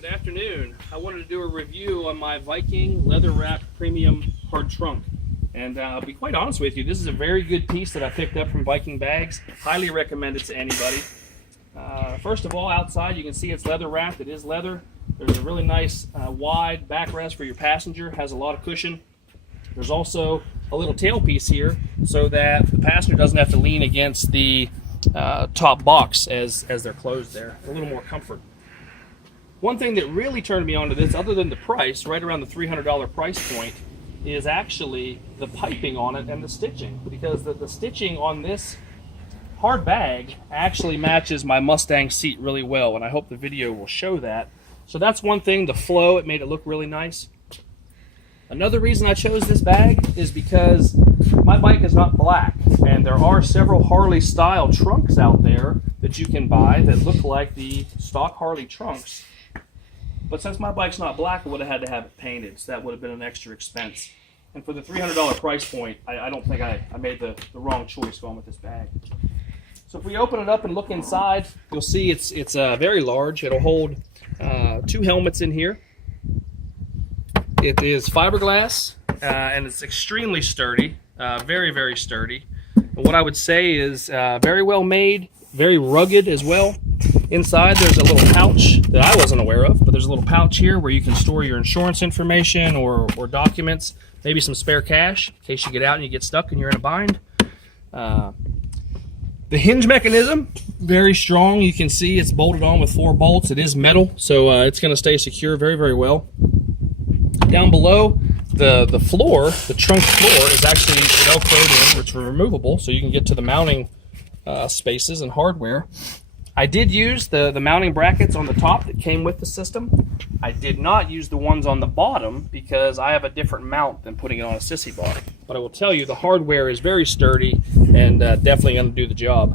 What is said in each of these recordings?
Good afternoon. I wanted to do a review on my Viking leather wrapped premium hard trunk. And I'll be quite honest with you, this is a very good piece that I picked up from Viking Bags. Highly recommend it to anybody. First of all, outside you can see it's leather wrapped. It is leather. There's a really nice wide backrest for your passenger. Has a lot of cushion. There's also a little tailpiece here so that the passenger doesn't have to lean against the top box as they're closed there. A little more comfort. One thing that really turned me on to this, other than the price, right around the $300 price point, is actually the piping on it and the stitching. Because the stitching on this hard bag actually matches my Mustang seat really well, and I hope the video will show that. So that's one thing, the flow, it made it look really nice. Another reason I chose this bag is because my bike is not black, and there are several Harley style trunks out there that you can buy that look like the stock Harley trunks. But since my bike's not black, I would have had to have it painted, so that would have been an extra expense. And for the $300 price point, I don't think I made the wrong choice going with this bag. So if we open it up and look inside, you'll see it's very large. It'll hold 2 helmets in here. It is fiberglass, and it's extremely sturdy, very, very sturdy. And what I would say is very well made, very rugged as well. Inside there's a little pouch that I wasn't aware of, but there's a little pouch here where you can store your insurance information or documents, maybe some spare cash in case you get out and you get stuck and you're in a bind. The hinge mechanism, very strong. You can see it's bolted on with 4 bolts. It is metal, so it's going to stay secure very, very well. Down below, the floor, the trunk floor, is actually Velcroed in, which is removable, so you can get to the mounting spaces and hardware. I did use the mounting brackets on the top that came with the system. I did not use the ones on the bottom because I have a different mount than putting it on a sissy bar. But I will tell you, the hardware is very sturdy and definitely going to do the job.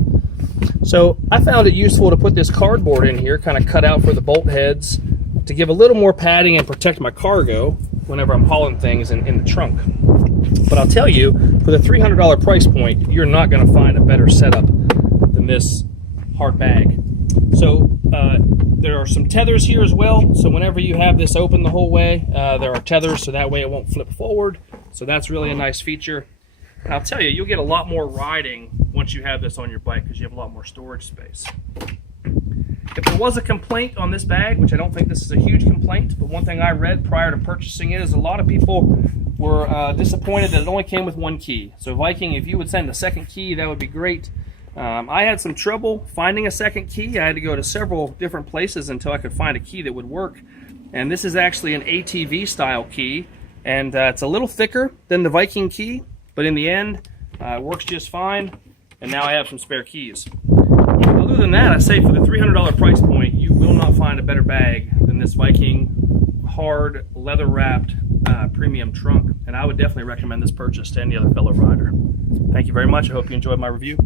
So I found it useful to put this cardboard in here, kind of cut out for the bolt heads, to give a little more padding and protect my cargo whenever I'm hauling things in the trunk. But I'll tell you, for the $300 price point, you're not going to find a better setup than this hard bag. So there are some tethers here as well, so whenever you have this open the whole way, there are tethers so that way it won't flip forward. So that's really a nice feature. And I'll tell you, you'll get a lot more riding once you have this on your bike because you have a lot more storage space. If there was a complaint on this bag, which I don't think this is a huge complaint, but one thing I read prior to purchasing it is a lot of people were disappointed that it only came with 1 key. So Viking, if you would send a second key, that would be great. I had some trouble finding a second key. I had to go to several different places until I could find a key that would work. And this is actually an ATV style key, and it's a little thicker than the Viking key, but in the end, it works just fine. And now I have some spare keys. Other than that, I say for the $300 price point, you will not find a better bag than this Viking hard leather wrapped premium trunk. And I would definitely recommend this purchase to any other fellow rider. Thank you very much. I hope you enjoyed my review.